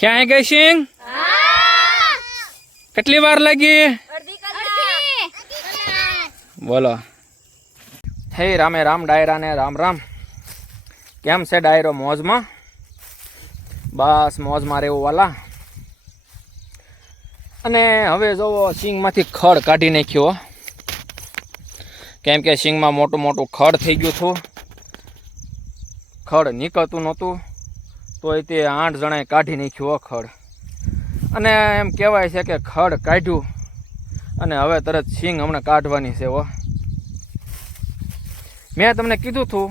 ક્યાં ગઈ સિંગ? કેટલી વાર લાગી? બોલો. હે રામે રામ ડાયરા ને રામ રામ. કેમ છે ડાયરો? મોજમાં? બસ મોજમાં રહેવું વાલા. અને હવે જોવો સિંગમાંથી ખડ કાઢી નાખ્યો, કેમ કે સિંગમાં મોટું મોટું ખડ થઈ ગયું હતું. ખડ નીકળતું નહોતું તો તે 8 જણાએ કાઢી નાખ્યું ખડ. અને એમ કહેવાય છે કે ખડ કાઢ્યું અને હવે તરત સિંગ હમણાં કાઢવાની છે. મેં તમને કીધું હતું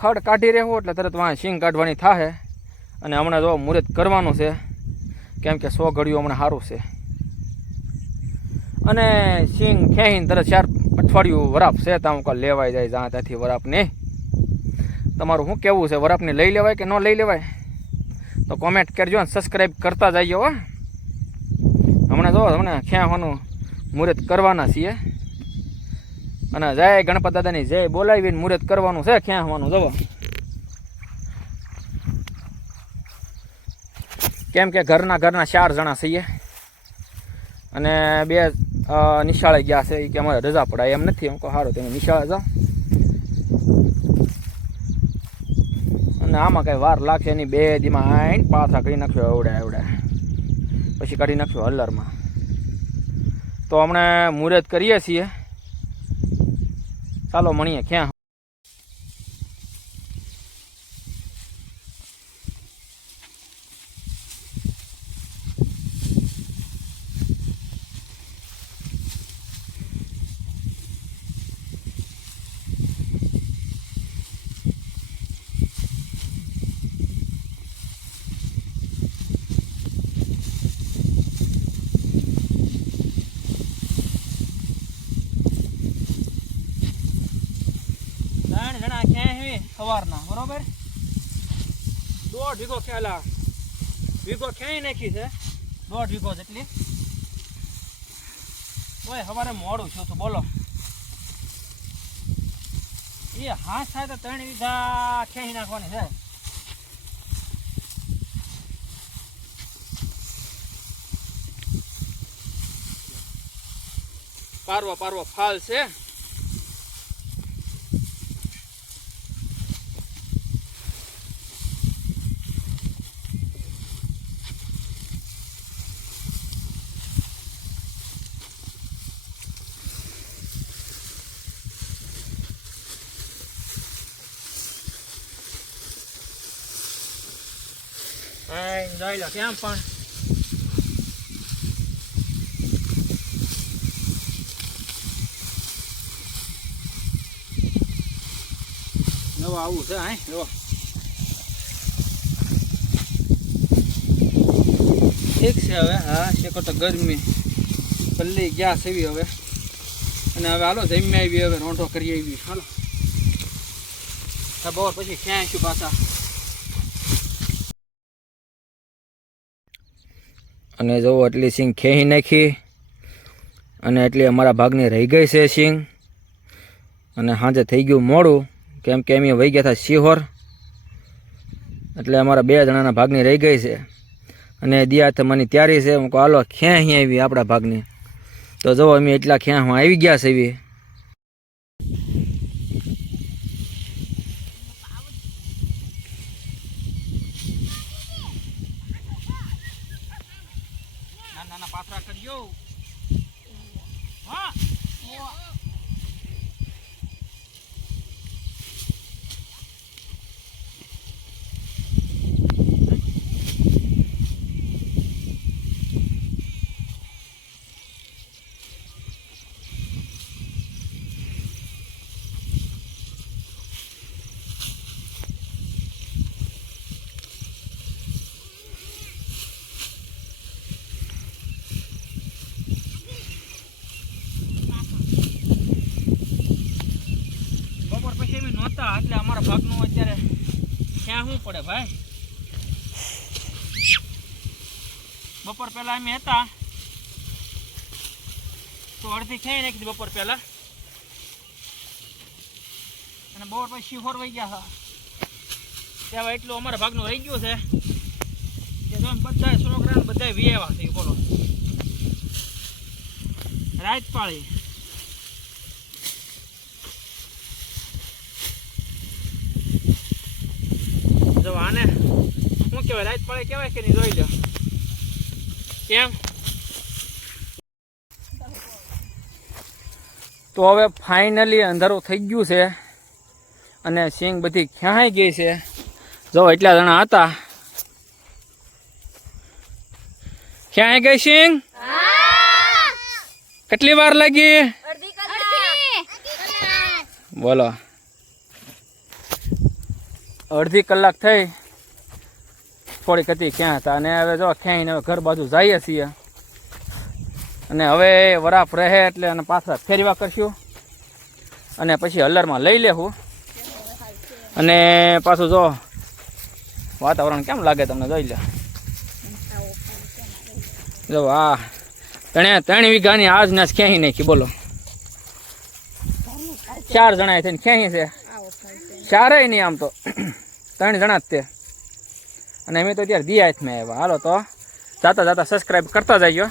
ખડ કાઢી રહેવું એટલે તરત વાં સિંગ કાઢવાની થાય. અને હમણાં જો મુહૂર્ત કરવાનું છે, કેમ કે 100 ઘડિયું હમણાં સારું છે. અને સિંગ ખેંચીને તરત 4 અઠવાડિયું વરાપ છે ત્યાં લેવાઈ જાય જ્યાં ત્યાંથી વરાપ નહીં. તમારું શું કહેવું છે? વરાપને લઈ લેવાય કે ન લઈ લેવાય? તો કોમેન્ટ કરજો ને સબસ્ક્રાઈબ કરતા જઈએ. હમણાં જો હમણાં ખેંચવાનું મુહૂર્ત કરવાના છીએ. અને જય ગણપત દાદાની જય બોલાવીને મુહૂર્ત કરવાનું છે, ખેંચવાનું. જવો કેમ કે ઘરના 4 જણા છીએ અને 2 નિશાળે ગયા છે. કે અમારે રજા પડાય એમ નથી. એમ કહો સારું તમે નિશાળે જાઓ. અને આમાં કઈ વાર લાગશે નહીં. 2 દીમાં આવીને પાછા કરી નાખ્યો એવડે પછી કાઢી નાખ્યો હલરમાં. તો હમણાં મુહૂર્ત કરીએ છીએ. ચાલો મળીએ ક્યાં. સવારના બરોબર 1.5 વીઘો ખેલા વીઘો ખેઈ નાખી છે. 1.5 વીઘો જેટલી. ઓય સવારે મોડું છું તો બોલો. એ હાથ થાય તો 3 વીઘા ખેઈ નાખવાની છે. પારવા ફાલ છે. જોઈ લો કેમ પણ નવું આવું છે. હા જો ઠીક છે હવે. હા શેકો તો ગરમી પલ્લી ગયા સેવી હવે. અને હવે હાલો જમી આવી, હવે રોંઢો કરી આવી. હાલો બપોર પછી ખેંચું પાછા. અને જો એટલી સિંગ ખેંચી નાખી અને એટલી અમારા ભાગની રહી ગઈ છે સિંગ. અને સાંજે થઈ ગયું મોડું, કેમ કે એમ વહી ગયા હતા શિહોર. એટલે અમારા 2 જણાના ભાગની રહી ગઈ છે. અને દિયા તમારી તૈયારી છે. હું કહું હાલો ખેંચી આવી આપણા ભાગની. તો જો અમે એટલા ખેંચમાં આવી ગયા છે. એવી નાના પાથરા કરજો. હા એટલે અમારા ભાગનું અત્યારે ક્યાં શું પડે ભાઈ. બપોર પહેલા અમે હતા તો અડધી ખેઈ નાખી બપોર પહેલા. અને બપોર પછી શિહોર વહી ગયા હતા. ત્યાં એટલું અમારા ભાગનું રહી ગયું છે કે જો બધા છોકરા બધા વિયેવા છે બોલો રાત પાળી જો આને શું કહેવાય રાત પાળી કહેવાય કે નહીં જોઈ લો કેમ તો હવે ફાઇનલી અંધારું થઈ ગયું છે અને સિંગ બધી ક્યાંય ગઈ છે જો એટલા જણા હતા ક્યાંય ગઈ સિંગ કેટલી વાર લાગી બોલો અડધી કલાક થઈ થોડીક હતી ક્યાં હતા અને હવે જો ક્યાંય હવે ઘર બાજુ જઈએ છીએ અને હવે વરાપ રહે એટલે અને પાછા ફેરવા કરશું અને પછી હલ્લરમાં લઈ લેવું અને પાછું જો વાતાવરણ કેમ લાગે તમને જોઈ લે જો આ 3 વીઘાની આજના જ ક્યાંય નાખી બોલો 4 જણા થઈને ક્યાંય છે 4 નહીં આમ તો 3 જણા જ તે અને અમે તો અત્યારે દિયા હાથમાં આવ્યા હાલો તો જાતા સબસ્ક્રાઈબ કરતા જઈજો